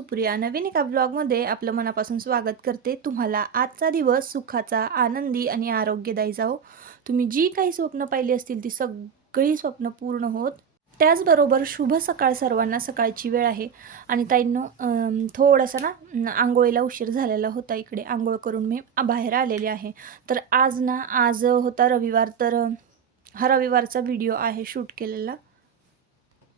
सुप्रिया नवीन एका ब्लॉगमध्ये आपलं मनापासून स्वागत करते. तुम्हाला आजचा दिवस सुखाचा आनंदी आणि आरोग्यदायी जाओ तुम्ही जी काही स्वप्न पाहिली असतील ती सगळी स्वप्न पूर्ण होत. त्याचबरोबर शुभ सकाळ सर्वांना सकाळची वेळ आहे. आणि ताईंनो थोडासा ना आंघोळीला उशीर झालेला होता इकडे. आंघोळ करून मी बाहेर आलेले आहे. तर आज ना आज होता रविवार. तर हा रविवारचा व्हिडिओ आहे शूट केलेला.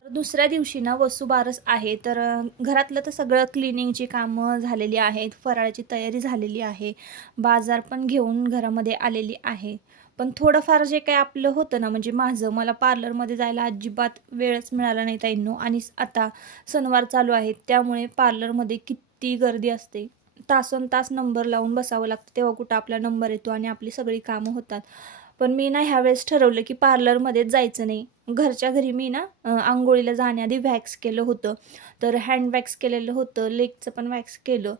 तर दुसऱ्या दिवशी ना वसुबारस आहे तर घरातलं तर सगळं क्लिनिंगची कामं झालेली आहेत फराळाची तयारी झालेली आहे बाजार पण घेऊन घरामध्ये आलेली आहे. पण थोडंफार जे काही आपलं होतं ना म्हणजे माझं मला पार्लरमध्ये जायला अजिबात वेळच मिळाला नाही ताईंनो. आणि आता सणवार चालू आहेत त्यामुळे पार्लरमध्ये किती गर्दी असते. तासन तास नंबर लावून बसावं लागतं तेव्हा कुठं आपला नंबर येतो आणि आपली सगळी कामं होतात. पण मी ना ह्यावेळेस ठरवलं की पार्लरमध्येच जायचं नाही. घरच्या घरी मी ना आंघोळीला जाण्याआधी वॅक्स केलं होतं. तर हँड वॅक्स केलेलं होतं लेगचं पण वॅक्स केलं.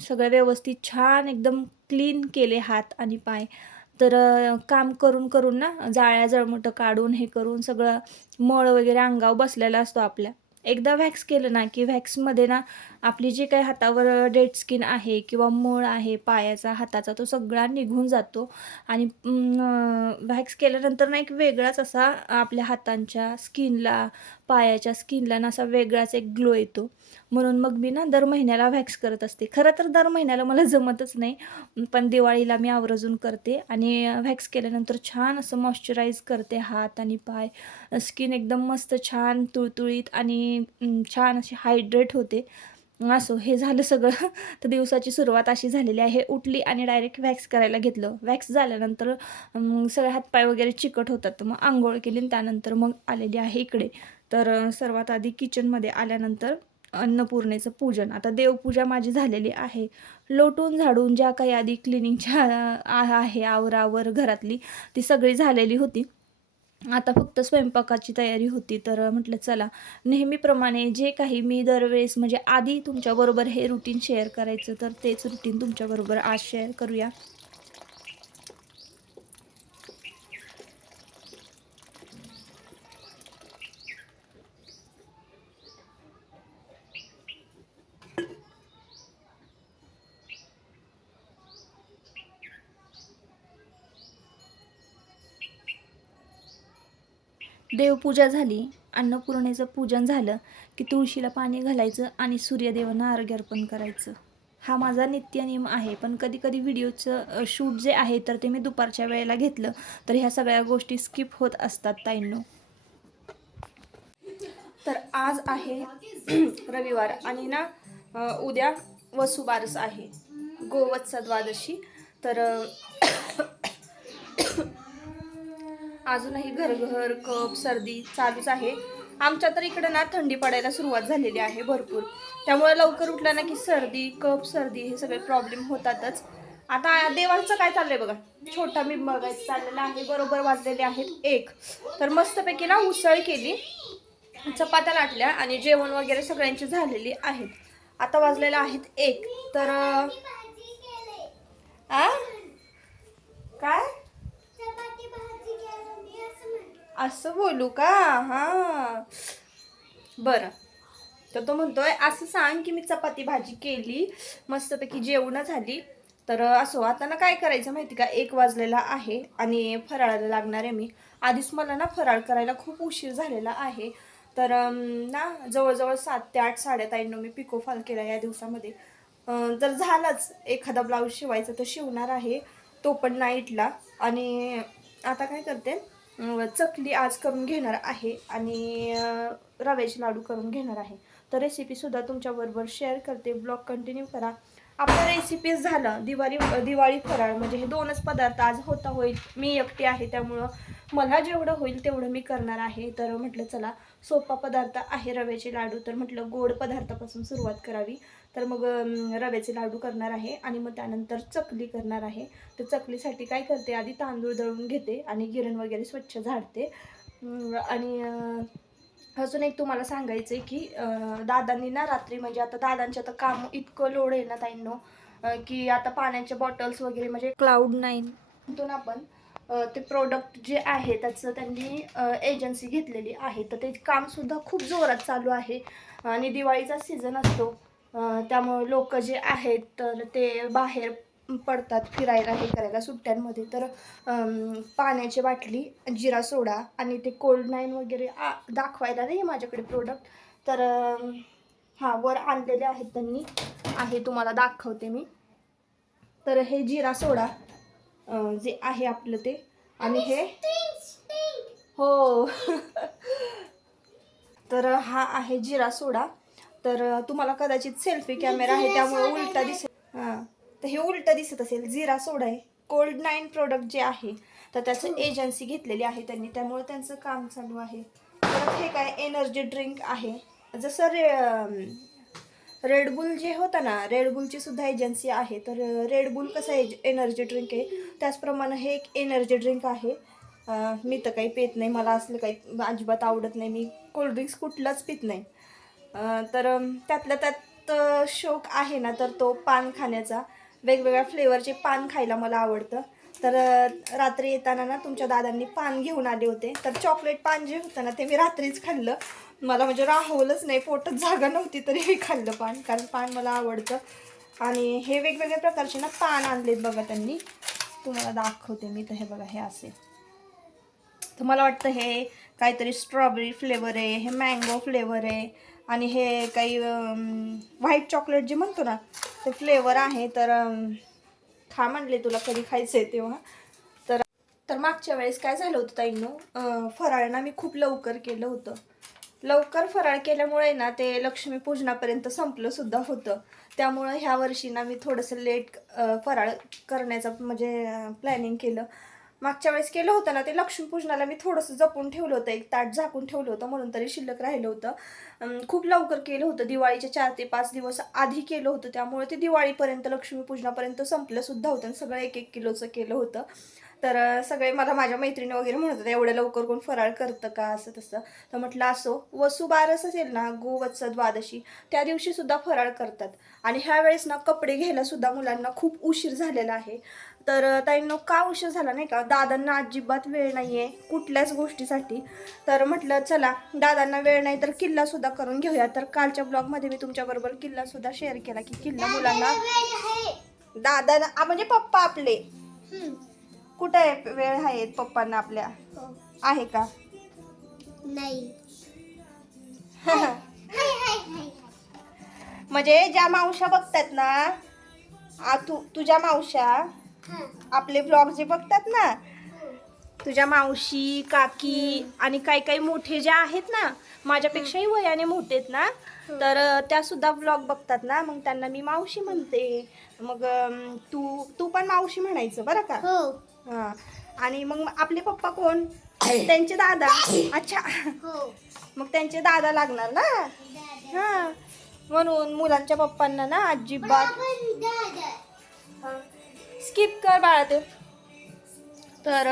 सगळं व्यवस्थित छान एकदम क्लीन केले हात आणि पाय. तर काम करून करून ना जाळ्या जळमटं काढून हे करून सगळं मळ वगैरे अंगावर बसलेला असतो आपल्या. एकदा व्हॅक्स केलं ना की व्हॅक्समध्ये ना आपली जी काही हातावर डेड स्किन आहे किंवा मळ आहे पायाचा हाताचा तो सगळा निघून जातो. आणि व्हॅक्स केल्यानंतर ना एक वेगळाच असा आपल्या हातांच्या स्किनला पायाच्या स्किनला ना असा वेगळाच एक ग्लो येतो. म्हणून मग मी ना दर महिन्याला व्हॅक्स करत असते. खरं तर दर महिन्याला मला जमतच नाही पण दिवाळीला मी आवर्जून करते आणि व्हॅक्स केल्यानंतर छान असं मॉइश्चराईज करते हात आणि पाय. स्किन एकदम मस्त छान तुळतुळीत आणि छान अशी हायड्रेट होते. असो हे झालं सगळं. तर दिवसाची सुरुवात अशी झालेली आहे. उठली आणि डायरेक्ट वॅक्स करायला घेतलं. वॅक्स झाल्यानंतर सगळे हातपाय वगैरे चिकट होतात. तर मग आंघोळ केली आणि त्यानंतर मग आलेली आहे इकडे. तर सर्वात आधी किचनमध्ये आल्यानंतर अन्नपूर्णेचं पूजन. आता देवपूजा माझी झालेली आहे. लोटून झाडून ज्या काही आधी क्लिनिंगच्या आहे आवरावर घरातली ती सगळी झालेली होती. आता फक्त स्वयंपाकाची तयारी होती. तर म्हटलं चला. नेहमीप्रमाणे जे काही मी दरवेळेस म्हणजे आधी तुमच्याबरोबर हे रुटीन शेअर करायचं तर तेच रुटीन तुमच्याबरोबर आज शेअर करूया. देवपूजा झाली अन्नपूर्णेचं पूजन झालं की तुळशीला पाणी घालायचं आणि सूर्यदेवांना आरोग्य अर्पण करायचं. हा माझा नित्यनियम आहे पण कधी कधी व्हिडिओचं शूट जे आहे तर ते मी दुपारच्या वेळेला घेतलं तर ह्या सगळ्या गोष्टी स्किप होत असतात ताईंनो. तर आज आहे रविवार आणि ना उद्या वसुबारस आहे. गोवत्सा द्वादशी. तर अजूनही घरघर कप सर्दी चालूच आहे. आमच्या तर इकडं ना थंडी पडायला सुरुवात झालेली आहे भरपूर. त्यामुळे लवकर उठलं ना की सर्दी कप सर्दी हे सगळे प्रॉब्लेम होतातच. आता देवांचं काय चाललंय बघा? छोटा मी बघायचं चाललेला आहे बरोबर वाजलेले आहेत एक. तर मस्तपैकी ना उसळ केली चपात्या लाटल्या आणि जेवण वगैरे सगळ्यांची झालेली आहेत. आता वाजलेलं आहेत एक. तर आ? काय? असं बोलू का? हा. बरं. तर तो म्हणतोय असं सांग की मी चपाती भाजी केली मस्तपैकी जेवणं झाली. तर असो आता ना काय करायचं माहिती का? एक वाजलेला आहे आणि फराळाला लागणार आहे मी. आधीच मला ना फराळ करायला खूप उशीर झालेला आहे. तर ना जवळजवळ सात ते आठ साडेताईंनो मी पिको फॉल केला या दिवसामध्ये. जर झालाच. एखादा ब्लाऊज शिवायचा तर शिवणार आहे. तो पण नाईटला. आणि आता काय करते? चकली आज करून घेणार आहे आणि रव्याचे लाडू करून घेणार आहे. तर रेसिपीसुद्धा तुमच्याबरोबर शेअर करते. ब्लॉग कंटिन्यू करा. आपल्या रेसिपीज झालं. दिवाळी दिवाळी फराळ. म्हणजे हे दोनच पदार्थ आज होता होईल. मी एकटी आहे त्यामुळं मला जेवढं होईल तेवढं मी करणार आहे. तर म्हटलं चला सोपा पदार्थ आहे रव्याचे लाडू. तर म्हटलं गोड पदार्थापासून सुरुवात करावी. तर मग रव्याचे लाडू करणार आहे आणि मग त्यानंतर चकली करणार आहे. तर चकलीसाठी काय करते? आधी तांदूळ दळून घेते आणि गिरण वगैरे स्वच्छ झाडते. आणि अजून एक तुम्हाला सांगायचं आहे की दादांनी ना रात्री म्हणजे आता दादांच्या आता काम इतकं लोड आहे ना ताईंनो की आता पाण्याच्या बॉटल्स वगैरे म्हणजे क्लाउड नाईन म्हणतो ना आपण ते प्रोडक्ट जे आहे त्याचं त्यांनी एजन्सी घेतलेली आहे. तर ते कामसुद्धा खूप जोरात चालू आहे. आणि दिवाळीचा सीझन असतो. त्यामुळे लोक जे आहेत तर ते बाहेर पडतात फिरायला हे करायला सुट्ट्यांमध्ये. तर पाण्याची बाटली जिरा सोडा आणि ते कोल्ड नाईन वगैरे आ दाखवायला नाही माझ्याकडे प्रोडक्ट तर हां वर आणलेले आहेत त्यांनी. आहे तुम्हाला दाखवते मी. तर हे जिरा सोडा जे आहे आपलं ते. आणि हे हो. तर हा आहे जिरा सोडा. तर तुम्हाला कदाचित सेल्फी कॅमेरा आहे त्यामुळे उलटा दिसेल. हां. तर हे उलटं दिसत असेल. जिरा सोडा आहे. कोल्ड नाईन प्रोडक्ट जे आहे तर त्याचं एजन्सी घेतलेली आहे त्यांनी. त्यामुळे त्यांचं काम चालू आहे. परत हे काय एनर्जी ड्रिंक आहे. जसं रे रेडबुल जे होतं ना रेडबुलची सुद्धा एजन्सी आहे. तर रेडबुल कसं एज एनर्जी ड्रिंक आहे? त्याचप्रमाणे हे एक एनर्जी ड्रिंक आहे. मी तर काही पित नाही. मला असलं काही अजिबात आवडत नाही. मी कोल्ड्रिंक्स कुठलंच पित नाही. तर त्यातल्या त्यात शौक आहे ना तर तो पान खाण्याचा. वेगवेगळ्या फ्लेवरचे पान खायला मला आवडतं. तर रात्री येताना ना तुमच्या दादांनी पान घेऊन आले होते. तर चॉकलेट पान जे होतं ना ते मी रात्रीच खाल्लं. मला म्हणजे राहवलंच नाही पोटच जागा नव्हती तरी मी खाल्लं पान. कारण पान मला आवडतं. आणि हे वेगवेगळ्या प्रकारचे ना पान आणलेत बघा त्यांनी. तुम्हाला दाखवते मी. तर हे बघा हे असे. तर मला वाटतं हे काहीतरी स्ट्रॉबेरी फ्लेवर आहे हे मँगो फ्लेवर आहे. आणि हे काही व्हाईट चॉकलेट जे म्हणतो ना ते फ्लेवर आहे तर खा म्हणले तुला कधी खायचं आहे तेव्हा. तर तर मागच्या वेळेस काय झालं होतं ताईंनो फराळ ना मी खूप लवकर केलं होतं. लवकर फराळ केल्यामुळे ना ते लक्ष्मीपूजनापर्यंत संपलं सुद्धा होतं. त्यामुळं ह्या वर्षी ना मी थोडंसं लेट फराळ करण्याचं म्हणजे प्लॅनिंग केलं. मागच्या वेळेस केलं होतं ना ते लक्ष्मीपूजनाला मी थोडंसं जपून ठेवलं होतं एक ताट झाकून ठेवलं होतं म्हणून तरी शिल्लक राहिलं होतं. खूप लवकर केलं होतं दिवाळीच्या चार ते पाच दिवस आधी केलं होतं त्यामुळे ते दिवाळीपर्यंत लक्ष्मीपूजनापर्यंत संपलंसुद्धा होतं आणि सगळं एक एक किलोचं केलं होतं. तर सगळे मला माझ्या मैत्रिणी वगैरे म्हणत होते एवढ्या लवकर कोण फराळ करतं का? असं तसं. तर म्हटलं असो वसू बारस असेल ना गोवत्स द्वादशी त्या दिवशी सुद्धा फराळ करतात. आणि ह्या वेळेस ना कपडे घ्यायला सुद्धा मुलांना खूप उशीर झालेला आहे. तर ताईंनो का उशीर झाला नाही का? दादांना अजिबात वेळ नाही आहे कुठल्याच गोष्टीसाठी. तर म्हटलं चला दादांना वेळ नाही तर किल्ला सुद्धा करून घेऊया. तर कालच्या ब्लॉगमध्ये मी तुमच्याबरोबर किल्ला सुद्धा शेअर केला की किल्ला मुलांना दादा म्हणजे पप्पा आपले. कुठे आहे वेळ आहे पप्पांना आपल्या? आहे का? नाही. म्हणजे ज्या मावशा बघतात ना आ, तू तुझ्या मावशा आपले ब्लॉग जे बघतात ना तुझ्या मावशी काकी आणि काही काही मोठे जे आहेत ना माझ्यापेक्षाही वयाने मोठे आहेत ना तर त्या सुद्धा ब्लॉग बघतात ना मग त्यांना मी मावशी म्हणते. मग तू तू पण मावशी म्हणायचं बरं का? हो. हा. आणि मग आपले पप्पा कोण? त्यांचे दादा. अच्छा. हो. मग त्यांचे दादा लागणार ना? हा. म्हणून मुलांच्या पप्पांना ना अजिबात स्किप कर बाळा ते. तर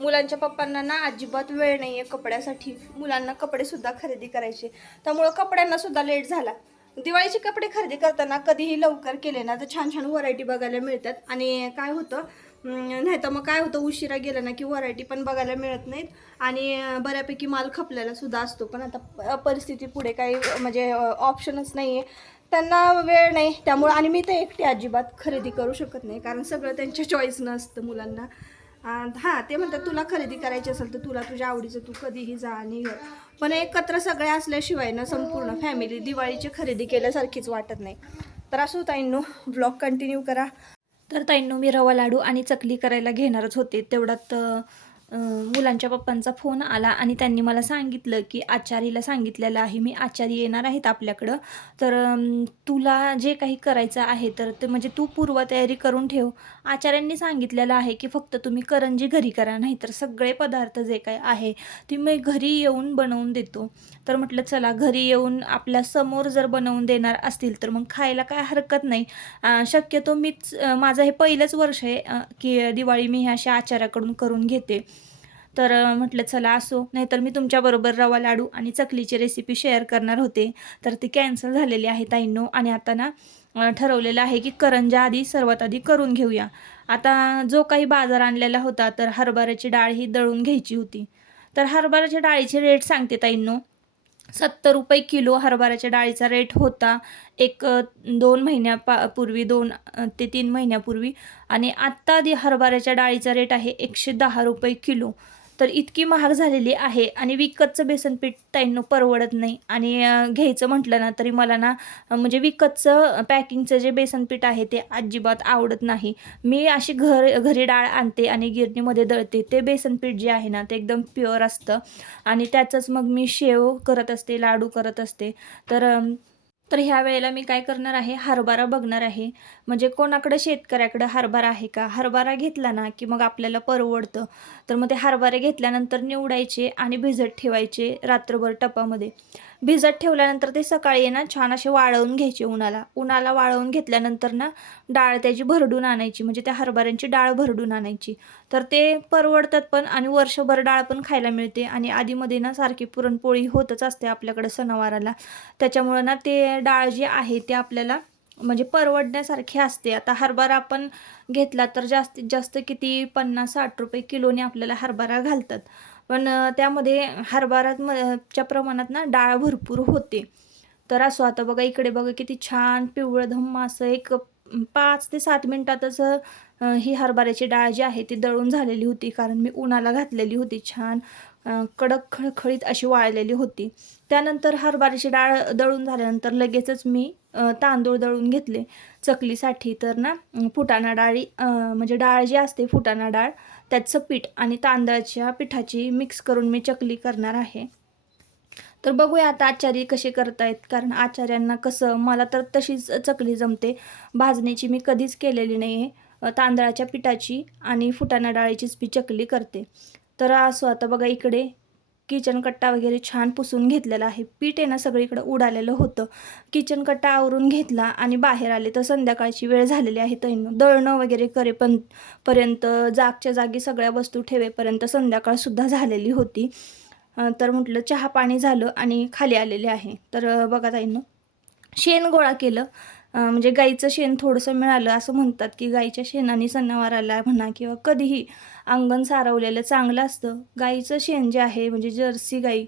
मुलांच्या पप्पांना ना अजिबात वेळ नाही आहे कपड्यासाठी. मुलांना कपडेसुद्धा खरेदी करायचे. त्यामुळं कपड्यांनासुद्धा लेट झाला. दिवाळीचे कपडे खरेदी करताना कधीही लवकर केले ना तर छान छान व्हरायटी बघायला मिळतात. आणि काय होतं नाही तर मग काय होतं उशिरा गेलं ना की व्हरायटी पण बघायला मिळत नाहीत. आणि बऱ्यापैकी माल खपलेला सुद्धा असतो. पण आता परिस्थिती पुढे काही म्हणजे ऑप्शनच नाही आहे त्यांना वेळ नाही त्यामुळं आणि मी ते एकटी अजिबात खरेदी करू शकत नाही कारण सगळं त्यांच्या चॉईसनं असतं मुलांना. हां ते म्हणतात तुला खरेदी करायची असेल तर तुला तुझ्या आवडीचं तू कधीही जा आणि घे. पण एकत्र सगळे असल्याशिवाय ना संपूर्ण फॅमिली दिवाळीची खरेदी केल्यासारखीच वाटत नाही. तर असं ताईंनो ब्लॉग कंटिन्यू करा. तर ताईंनो मी रवा लाडू आणि चकली करायला घेणारच होते तेवढ्यात मुलांच्या पप्पांचा फोन आला आणि त्यांनी मला सांगितलं की आचारीला सांगितलेलं आहे मी आचारी येणार आहेत आपल्याकडं. तर तुला जे काही करायचं आहे तर ते म्हणजे तू पूर्वतयारी करून ठेव. आचार्यांनी सांगितलेलं आहे की फक्त तुम्ही करंजी घरी करा नाही तर सगळे पदार्थ जे काही आहे ते मी घरी येऊन बनवून देतो. तर म्हटलं चला घरी येऊन आपल्यासमोर जर बनवून देणार असतील तर मग खायला काय हरकत नाही. शक्यतो मीच माझं हे पहिलंच वर्ष आहे की दिवाळी मी ह्या अशा आचाऱ्याकडून करून घेते. तर म्हटलं चला असो नाहीतर मी तुमच्याबरोबर रवा लाडू आणि चकलीची रेसिपी शेअर करणार होते. तर ती कॅन्सल झालेली आहे ताईंनो आणि आता ना ठरवलेलं आहे की करंजा आधी सर्वात आधी करून घेऊया. आता जो काही बाजार आणलेला होता तर हरभऱ्याची डाळ ही दळून घ्यायची होती. तर हरभऱ्याच्या डाळीचे रेट सांगते ताईंनो. सत्तर रुपये किलो हरभऱ्याच्या डाळीचा रेट होता एक दोन महिन्या पा पूर्वी दोन ते तीन महिन्यापूर्वी. आणि आत्ता आधी हरभऱ्याच्या डाळीचा रेट आहे एकशे दहा रुपये किलो. तर इतकी महाग झालेली आहे आणि विकतचं बेसनपीठ ताईंनो परवडत नाही. आणि घ्यायचं म्हटलं ना तरी मला ना म्हणजे विकतचं पॅकिंगचं जे बेसनपीठ आहे ते अजिबात आवडत नाही. मी अशी घर घरी डाळ आणते आणि गिरणीमध्ये दळते. ते बेसनपीठ जे आहे ना ते एकदम प्युअर असतं. आणि त्याचंच मग मी शेव करत असते लाडू करत असते. तर तर ह्या वेळेला मी काय करणार आहे? हरभरा बघणार आहे. म्हणजे कोणाकडं शेतकऱ्याकडं हरभरा आहे का? हरभरा घेतला ना की मग आपल्याला परवडतं. तर मग ते हरभरे घेतल्यानंतर निवडायचे आणि भिजत ठेवायचे रात्रभर टपामध्ये. भिजत ठेवल्यानंतर ते सकाळी आहे ना छान असे वाळवून घ्यायचे उन्हाला. उन्हाला वाळवून घेतल्यानंतर ना डाळ त्याची भरडून आणायची. म्हणजे त्या हरभऱ्यांची डाळ भरडून आणायची. तर ते परवडतात पण आणि वर्षभर डाळ पण खायला मिळते. आणि आधीमध्ये ना सारखी पुरणपोळी होतच असते आपल्याकडं सणावाराला. त्याच्यामुळं ना ते डाळ जी आहे ते आपल्याला म्हणजे परवडण्यासारखी असते. आता हरभरा आपण घेतला तर जास्तीत जास्त किती? पन्नास साठ रुपये किलोने आपल्याला हरभरा घालतात. पण त्यामध्ये हरभऱ्यात म च्या प्रमाणात ना डाळ भरपूर होते. तर असो आता बघा इकडे बघा किती छान पिवळं धम्म असं एक पाच ते सात मिनटातच ही हरभऱ्याची डाळ जी आहे ती दळून झालेली होती. कारण मी उन्हाला घातलेली होती छान. कडक खळखळीत अशी वाळलेली होती. त्यानंतर हरभऱ्याची डाळ दळून झाल्यानंतर लगेचच मी तांदूळ दळून घेतले चकलीसाठी. तर ना फुटाणा डाळी म्हणजे डाळ जी असते फुटाणा डाळ त्याचं पीठ आणि तांदळाच्या पिठाची मिक्स करून मी चकली करणार आहे. तर बघूया आता आचारी कसे करतायत. कारण आचार्यांना कसं मला तर तशीच चकली जमते. भाजण्याची मी कधीच केलेली नाही आहे तांदळाच्या पिठाची आणि फुटाणा डाळीचीच मी चकली करते. तर असो आता बघा इकडे किचन कट्टा वगैरे छान पुसून घेतलेला आहे. पीठ आहे ना सगळीकडं उडालेलं होतं. किचन कट्टा आवरून घेतला आणि बाहेर आले तर संध्याकाळची वेळ झालेली आहे तैनं दळणं वगैरे करे पण पर्यंत जागच्या जागी सगळ्या वस्तू ठेवेपर्यंत संध्याकाळसुद्धा झालेली होती. तर म्हटलं चहा पाणी झालं आणि खाली आलेले आहे. तर बघा ताईंनो. शेण गोळा केलं. म्हणजे गाईचं शेण थोडंसं मिळालं असं म्हणतात की गाईच्या शेणाने सणावाराला म्हणा किंवा कधीही अंगण सारवलेलं चांगलं असतं. गाईचं शेण जे आहे म्हणजे जर्सी गाई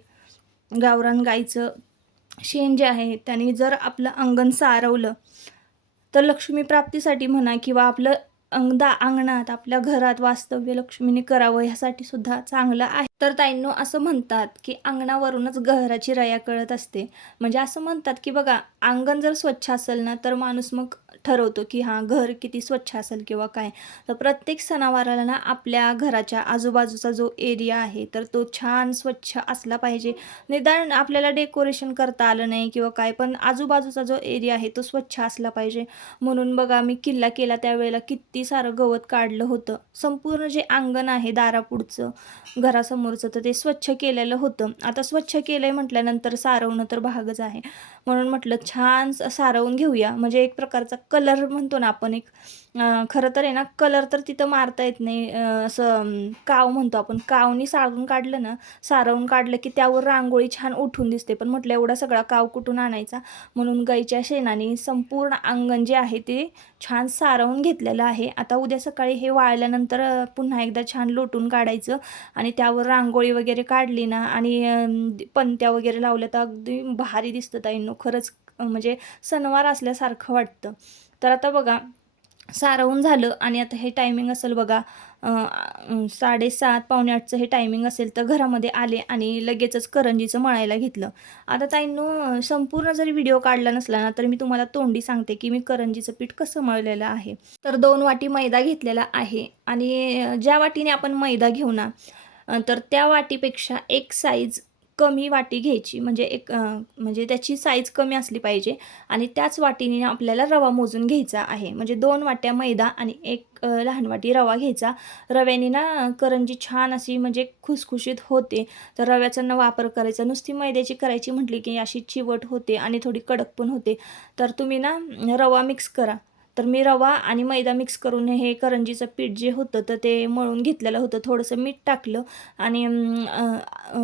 गावरान गाईचं शेण जे आहे त्याने जर आपलं अंगण सारवलं तर लक्ष्मी प्राप्तीसाठी म्हणा किंवा आपलं अंगदा अंगणात आपल्या घरात वास्तव्य लक्ष्मीने करावं ह्यासाठी सुद्धा चांगलं आहे. तर ताईंनो असं म्हणतात की अंगणावरूनच घराची रया कळत असते. म्हणजे असं म्हणतात की बघा अंगण जर स्वच्छ असेल ना तर माणूस मग ठरवतो की हां घर किती स्वच्छ असेल किंवा काय. तर प्रत्येक सणावाराला ना आपल्या घराच्या आजूबाजूचा जो एरिया आहे तर तो छान स्वच्छ असला पाहिजे. निदान आपल्याला डेकोरेशन करता आलं नाही किंवा काय पण आजूबाजूचा जो एरिया आहे तो स्वच्छ असला पाहिजे. म्हणून बघा मी किल्ला केला त्यावेळेला किती सारं गवत काढलं होतं. संपूर्ण जे अंगण आहे दारापुढचं घरासमोरचं तर ते स्वच्छ केलेलं होतं. आता स्वच्छ केलं आहे म्हटल्यानंतर सारवणं तर भागच आहे. म्हणून म्हटलं छान स- सारवून घेऊया. म्हणजे एक प्रकारचा कलर म्हणतो ना आपण एक खरं तर आहे ना कलर तर तिथं मारता येत नाही. असं काव म्हणतो आपण. कावनी सारून काढलं ना सारवून काढलं की त्यावर रांगोळी छान उठून दिसते. पण म्हटलं एवढा सगळा काव कुठून आणायचा? म्हणून गाईच्या शेणाने संपूर्ण अंगण जे आहे ते छान सारवून घेतलेलं आहे. आता उद्या सकाळी हे वाळल्यानंतर पुन्हा एकदा छान लोटून काढायचं आणि त्यावर रांगोळी वगैरे काढली ना आणि पणत्या पंत्या वगैरे लावल्या तर अगदी भारी दिसतं ताईंनो. खरंच म्हणजे सणवार असल्यासारखं वाटतं. तर आता बघा सारवून झालं आणि आता हे टायमिंग असेल बघा साडेसात पावणे आठचं हे टायमिंग असेल तर घरामध्ये आले आणि लगेचच करंजीचं मळायला घेतलं. आता ताईंनो संपूर्ण जरी व्हिडिओ काढला नसला ना तर मी तुम्हाला तोंडी सांगते की मी करंजीचं पीठ कसं मळलेलं आहे. तर दोन वाटी मैदा घेतलेला आहे आणि ज्या वाटीने आपण मैदा घेऊ ना तर त्या वाटीपेक्षा एक साईज कमी वाटी घ्यायची म्हणजे एक म्हणजे त्याची साईज कमी असली पाहिजे आणि त्याच वाटीने आपल्याला रवा मोजून घ्यायचा आहे. म्हणजे दोन वाट्या मैदा आणि एक लहान वाटी रवा घ्यायचा. रव्याने ना करंजी छान अशी म्हणजे खुसखुशीत होते. तर रव्याचा न वापर करायचा. नुसती मैद्याची करायची म्हटली की अशी चिवट होते आणि थोडी कडक पण होते. तर तुम्ही ना रवा मिक्स करा. तर मी रवा आणि मैदा मिक्स करून हे करंजीचं पीठ जे होतं तर ते मळून घेतलेलं होतं. थोडंसं मीठ टाकलं आणि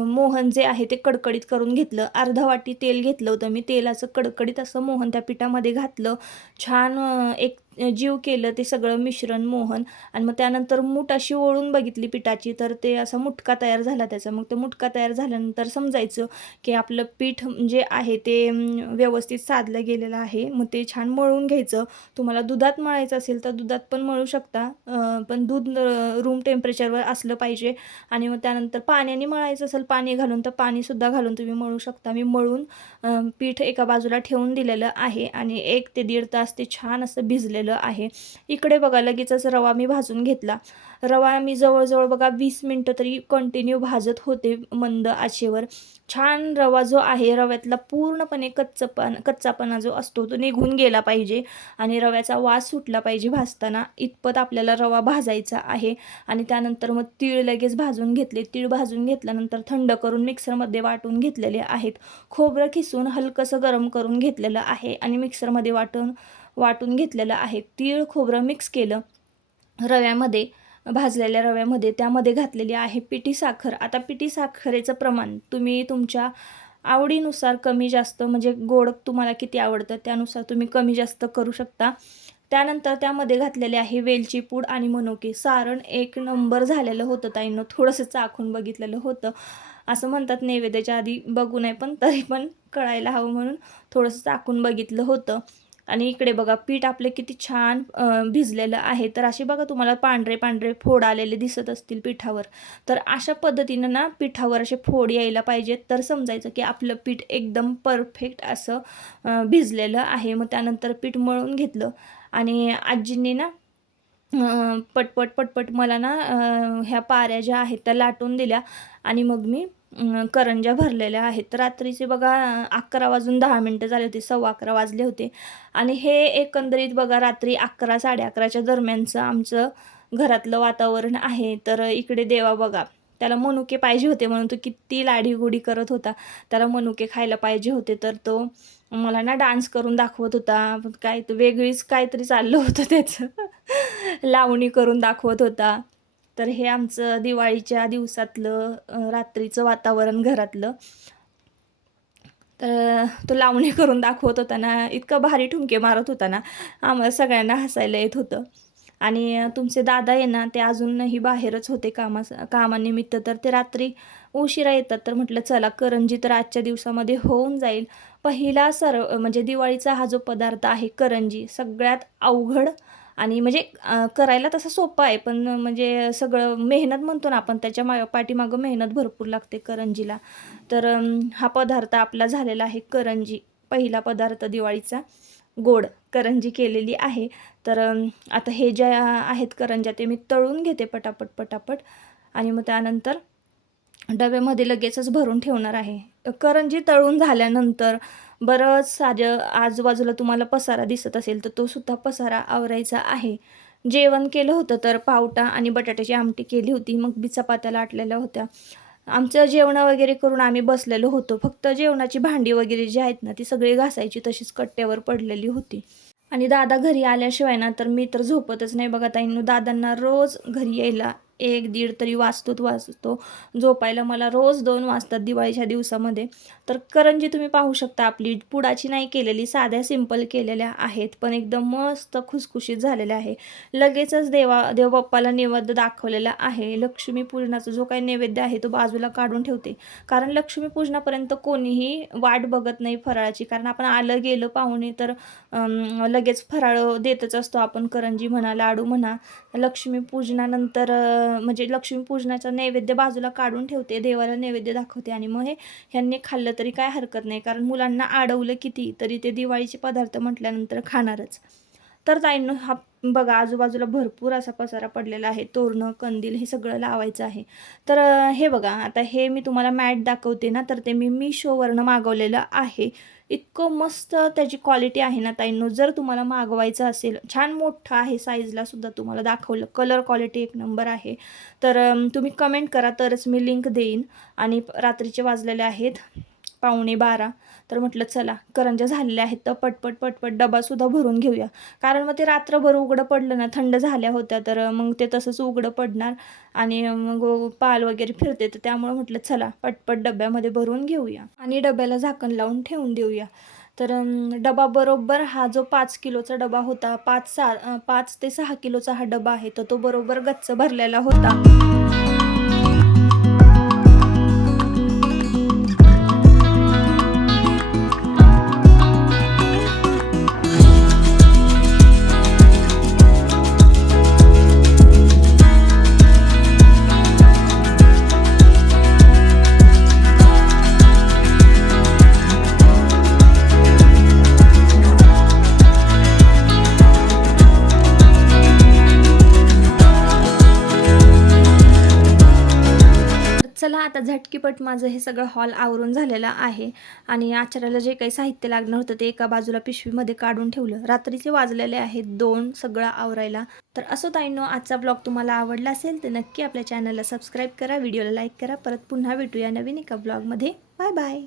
मोहन जे आहे ते कडकडीत करून घेतलं. अर्धा वाटी तेल घेतलं होतं मी. तेलाचं कडकडीत असं मोहन त्या पिठामध्ये घातलं. छान एक जीव केलं ते सगळं मिश्रण मोहन आणि मग त्यानंतर मूठ अशी ओळून बघितली पिठाची तर ते असा मुटका तयार झाला त्याचा. मग ते मुटका तयार झाल्यानंतर समजायचं की आपलं पीठ जे आहे ते व्यवस्थित साधलं गेलेलं आहे. मग ते छान मळून घ्यायचं. तुम्हाला दुधात मळायचं असेल तर दुधात पण मळू शकता. पण दूध रूम टेम्परेचरवर असलं पाहिजे. आणि मग त्यानंतर पाण्याने मळायचं असेल पाणी घालून तर पाणीसुद्धा घालून तुम्ही मळू शकता. मी मळून पीठ एका बाजूला ठेवून दिलेलं आहे. आणि एक ते दीड तास ते छान असं भिजलेलं आहे. इकडे बघा लगेचच रवा मी भाजून घेतला. रवा मी जवळजवळ बघा वीस मिनटं तरी कंटिन्यू भाजत होते मंद आचेवर. छान रवा जो आहे रव्यातला पूर्णपणे कच्चपण कच्चापणा जो असतो तो निघून गेला पाहिजे आणि रव्याचा वास सुटला पाहिजे भाजताना. इतपत आपल्याला रवा भाजायचा आहे आणि त्यानंतर मग तीळ लगेच भाजून घेतले. तीळ भाजून घेतल्यानंतर थंड करून मिक्सरमध्ये वाटून घेतलेले आहेत. खोबरं खिसून हलकंसं गरम करून घेतलेलं आहे आणि मिक्सरमध्ये वाटून वाटून घेतलेलं आहे. तीळ खोबरं मिक्स केलं. रव्यामध्ये भाजलेल्या रव्यामध्ये त्यामध्ये घातलेली आहे पिठी साखर. आता पिठी साखरेचं प्रमाण तुम्ही तुमच्या आवडीनुसार कमी जास्त म्हणजे गोड तुम्हाला किती आवडतं त्यानुसार तुम्ही कमी जास्त करू शकता. त्यानंतर त्यामध्ये घातलेले आहे वेलची पूड आणि मनुके. सारण एक नंबर झालेलं होतं ताईनं. थोडंसं चाखून बघितलेलं होतं. असं म्हणतात नैवेद्याच्या आधी बघू नये पण तरी पण कळायला हवं म्हणून थोडंसं चाकून बघितलं होतं. आणि इकडे बघा पीठ आपले किती छान भिजलेलं आहे. तर असे बघा तुम्हाला पांढरे पांढरे फोड आलेले दिसत असतील पिठावर. तर अशा पद्धतीनं ना पिठावर असे फोड यायला पाहिजेत तर समजायचं की आपलं पीठ एकदम परफेक्ट असं भिजलेलं आहे. मग त्यानंतर पीठ मळून घेतलं. आणि आजींनी ना पटपट पटपट मला ना ह्या पाऱ्या ज्या आहेत त्या लाटून दिल्या. आणि मग मी करंज्या भरलेल्या आहेत. तर रात्रीचे बघा अकरा वाजून दहा मिनटं झाले होते सव्वा अकरा वाजले होते. आणि हे एकंदरीत बघा रात्री अकरा साडे अकराच्या दरम्यानचं आमचं घरातलं वातावरण आहे. तर इकडे देवा बघा त्याला मनुके पाहिजे होते म्हणून तो किती लाडीगुडी करत होता. त्याला मनुके खायला पाहिजे होते तर तो मला ना डान्स करून दाखवत होता. काय तर वेगळीच काहीतरी चाललं होतं त्याचं. लावणी करून दाखवत होता. तर हे आमचं दिवाळीच्या दिवसातलं रात्रीचं वातावरण घरातलं. तर तो लावणी करून दाखवत होता ना इतकं भारी ठुमके मारत होता ना आम्हाला सगळ्यांना हसायला येत होतं. आणि तुमचे दादा आहे ना ते अजूनही बाहेरच होते कामा कामानिमित्त. तर ते रात्री उशिरा येतात तर म्हटलं चला करंजी तर आजच्या दिवसामध्ये होऊन जाईल. पहिला सर्व म्हणजे दिवाळीचा हा जो पदार्थ आहे करंजी सगळ्यात अवघड आणि म्हणजे करायला तसं सोपं आहे पण म्हणजे सगळं मेहनत म्हणतो ना आपण त्याच्या मा पाठीमागं मेहनत भरपूर लागते करंजीला. तर हा पदार्थ आपला झालेला आहे करंजी पहिला पदार्थ दिवाळीचा. गोड करंजी केलेली आहे. तर आता हे ज्या आहेत करंज्या ते मी तळून घेते पटापट पटापट. आणि मग त्यानंतर डब्यामध्ये लगेचच भरून ठेवणार आहे. करंजी तळून झाल्यानंतर बरंच सारं आजूबाजूला तुम्हाला पसारा दिसत असेल तर तो सुद्धा पसारा आवरायचा आहे. जेवण केलं होतं तर पावटा आणि बटाट्याची आमटी केली होती. मग बी चपात्या लाटलेल्या होत्या. आमचं जेवणं वगैरे करून आम्ही बसलेलो होतो. फक्त जेवणाची भांडी वगैरे जी आहेत ना ती सगळी घासायची तशीच कट्ट्यावर पडलेली होती. आणि दादा घरी आल्याशिवाय ना तर मी तर झोपतच नाही बघा ताईंनो दादांना रोज घरी यायला एक दीड तरी वाचतोच वाचतो झोपायला मला रोज दोन वाजतात दिवाळीच्या दिवसामध्ये. तर करंजी तुम्ही पाहू शकता आपली पुडाची नाही केलेली साध्या सिंपल केलेल्या आहेत पण एकदम मस्त खुसखुशीत झालेल्या आहे. लगेचच देवा देवबाप्पाला नैवेद्य दाखवलेला आहे. लक्ष्मीपूजनाचा जो काही नैवेद्य आहे तो बाजूला काढून ठेवते. कारण लक्ष्मीपूजनापर्यंत कोणीही वाट बघत नाही फराळाची. कारण आपण आलं गेलं पाहुणे तर लगेच फराळ देतच असतो आपण. करंजी म्हणा लाडू म्हणा लक्ष्मीपूजनानंतर म्हणजे लक्ष्मीपूजनाचा नैवेद्य बाजूला काढून ठेवते देवाला नैवेद्य दाखवते आणि मग हे ह्यांनी खाल्लं तरी काय हरकत नाही. कारण मुलांना आडवलं किती तरी ते दिवाळीचे पदार्थ म्हटल्यानंतर खाणारच. तर ताईंनो हा बघा आजूबाजूला भरपूर असा पसारा पडलेला आहे. तोरणं कंदील हे सगळं लावायचं आहे. तर हे बघा आता हे मी तुम्हाला मॅट दाखवते ना तर ते मी मिशोवरनं मागवलेलं आहे. इतकं मस्त त्याची क्वालिटी आहे ना ताईंनो जर तुम्हाला मागवायचं असेल छान मोठं आहे साईजला सुद्धा तुम्हाला दाखवलं. कलर क्वालिटी एक नंबर आहे. तर तुम्ही कमेंट करा तरच मी लिंक देईन. आणि रात्रीचे वाजलेले आहेत. पावणे बारा. तर म्हटलं चला करंज्या झालेल्या आहेत तर पटपट पटपट डबासुद्धा भरून घेऊया. कारण मग ते रात्रभर उघडं पडलं ना थंड झाल्या होत्या तर मग ते तसंच उघडं पडणार आणि मग पाल वगैरे फिरते. तर त्यामुळं म्हटलं चला पटपट डब्यामध्ये भरून घेऊया आणि डब्याला झाकण लावून ठेवून देऊया. तर डबा बरोबर हा जो पाच किलोचा डबा होता पाच सहा पाच ते सहा किलोचा हा डबा आहे तर तो बरोबर गच्च भरलेला होता. आता माझं हे सगळं हॉल आवरून झालेलं आहे. आणि आचार्याला जे काही साहित्य लागणार होतं ते एका बाजूला पिशवीमध्ये काढून ठेवलं. रात्रीचे वाजलेले आहेत दोन सगळं आवरायला. तर असो ताईनो आजचा ब्लॉग तुम्हाला आवडला असेल तर नक्की आपल्या चॅनलला सबस्क्राईब करा व्हिडिओला लाईक करा. परत पुन्हा भेटूया नवीन एका ब्लॉगमध्ये बाय बाय